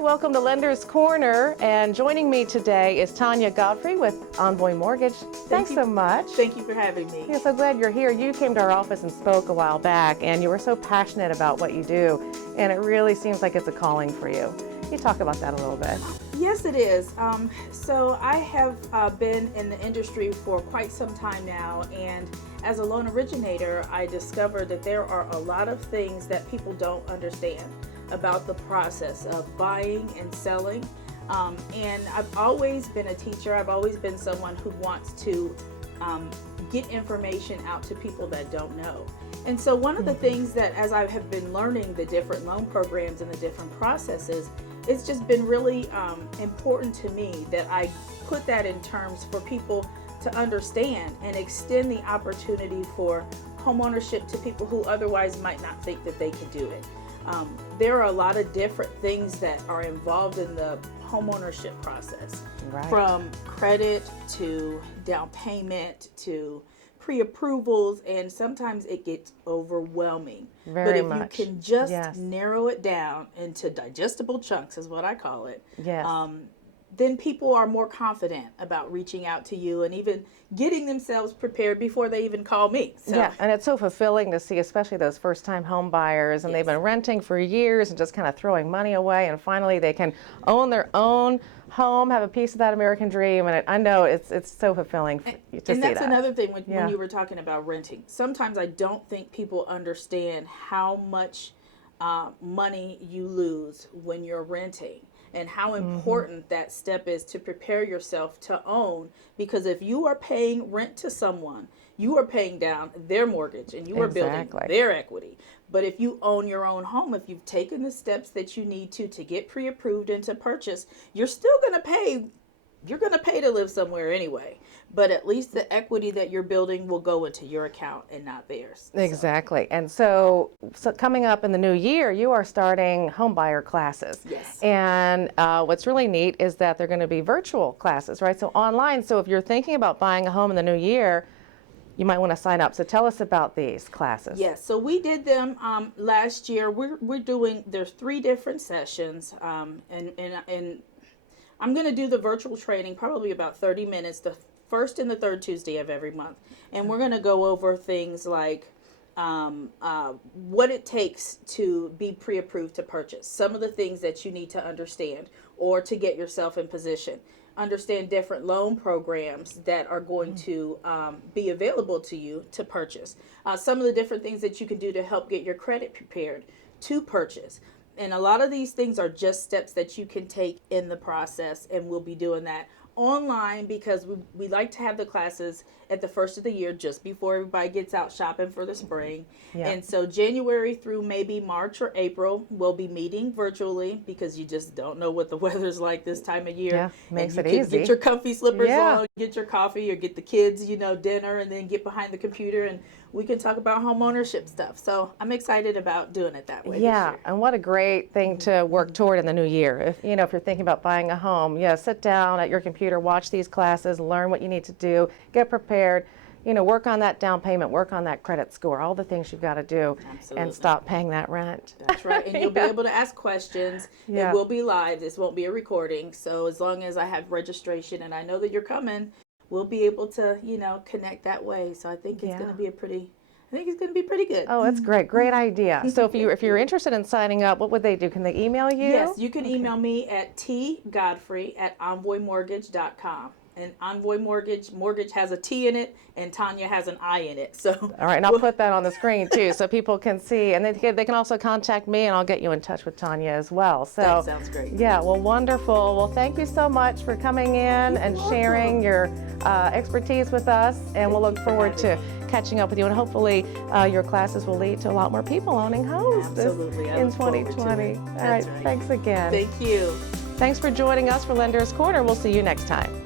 right, welcome to Lender's Corner, and joining me today is Tonia Godfrey with Envoy Mortgage. Thanks so much. Thank you for having me. Yeah, so glad you're here. You came to our office and spoke a while back, and you were so passionate about what you do, and it really seems like it's a calling for you. Can you talk about that a little bit? Yes, it is. So I have been in the industry for quite some time now, and as a loan originator, I discovered that there are a lot of things that people don't understand about the process of buying and selling. And I've always been a teacher. I've always been someone who wants to get information out to people that don't know. And so one of the things that, as I have been learning the different loan programs and the different processes, it's just been really important to me that I put that in terms for people to understand and extend the opportunity for homeownership to people who otherwise might not think that they could do it. There are a lot of different things that are involved in the homeownership process, Right. from credit to down payment to pre-approvals, and sometimes it gets overwhelming. Very but if much. you can just Yes. narrow it down into digestible chunks, is what I call it, Yes. then people are more confident about reaching out to you and even getting themselves prepared before they even call me. So, Yeah, and it's so fulfilling to see, especially those first-time home buyers, and they've been renting for years and just kind of throwing money away, and finally they can own their own home, have a piece of that American dream, and I know it's so fulfilling to see and that's that. another thing when Yeah. you were talking about renting. Sometimes I don't think people understand how much money you lose when you're renting, and how important that step is to prepare yourself to own. Because if you are paying rent to someone, you are paying down their mortgage and you are building their equity. But if you own your own home, if you've taken the steps that you need to get pre-approved and to purchase, you're still going to pay. You're going to pay to live somewhere anyway, but at least the equity that you're building will go into your account and not theirs. Exactly. And so coming up in the new year, you are starting homebuyer classes. Yes. And what's really neat is that they're going to be virtual classes, right? So online. So if you're thinking about buying a home in the new year, you might want to sign up. So tell us about these classes. Yes, so we did them last year. We're doing, there's 3 different sessions, and I'm going to do the virtual training probably about 30 minutes, the first and the third Tuesday of every month. And we're going to go over things like what it takes to be pre-approved to purchase, some of the things that you need to understand or to get yourself in position. Understand different loan programs that are going to be available to you to purchase. Some of the different things that you can do to help get your credit prepared to purchase. And a lot of these things are just steps that you can take in the process, and we'll be doing that online because we like to have the classes at the first of the year, just before everybody gets out shopping for the spring. Yeah. And so January through maybe March or April, we'll be meeting virtually because you just don't know what the weather's like this time of year. Yeah, makes and it you can easy. Get your comfy slippers Yeah. on, get your coffee, or get the kids, dinner, and then get behind the computer and we can talk about home ownership stuff. So I'm excited about doing it that way. Yeah, this year. and what a great thing to work toward in the new year. If you're thinking about buying a home, sit down at your computer, watch these classes, learn what you need to do, get prepared. Work on that down payment, work on that credit score, all the things you've got to do, and stop paying that rent. That's right, and you'll be able to ask questions. Yeah. It will be live. This won't be a recording. So as long as I have registration and I know that you're coming, we'll be able to, connect that way. So I think it's going to be pretty good. Oh, that's great. Great idea. So if you're interested in signing up, what would they do? Can they email you? Yes, you can email me at tgodfrey@envoymortgage.com. And Envoy Mortgage has a T in it, and Tonia has an I in it. So all right, and I'll put that on the screen too, so people can see, and they can also contact me, and I'll get you in touch with Tonia as well. So that sounds great. Yeah, well, wonderful. Well, thank you so much for coming in and sharing your expertise with us, and we'll look forward to catching up with you, and hopefully your classes will lead to a lot more people owning homes Absolutely. in 2020. All right, thanks again. Thank you. Thanks for joining us for Lender's Corner. We'll see you next time.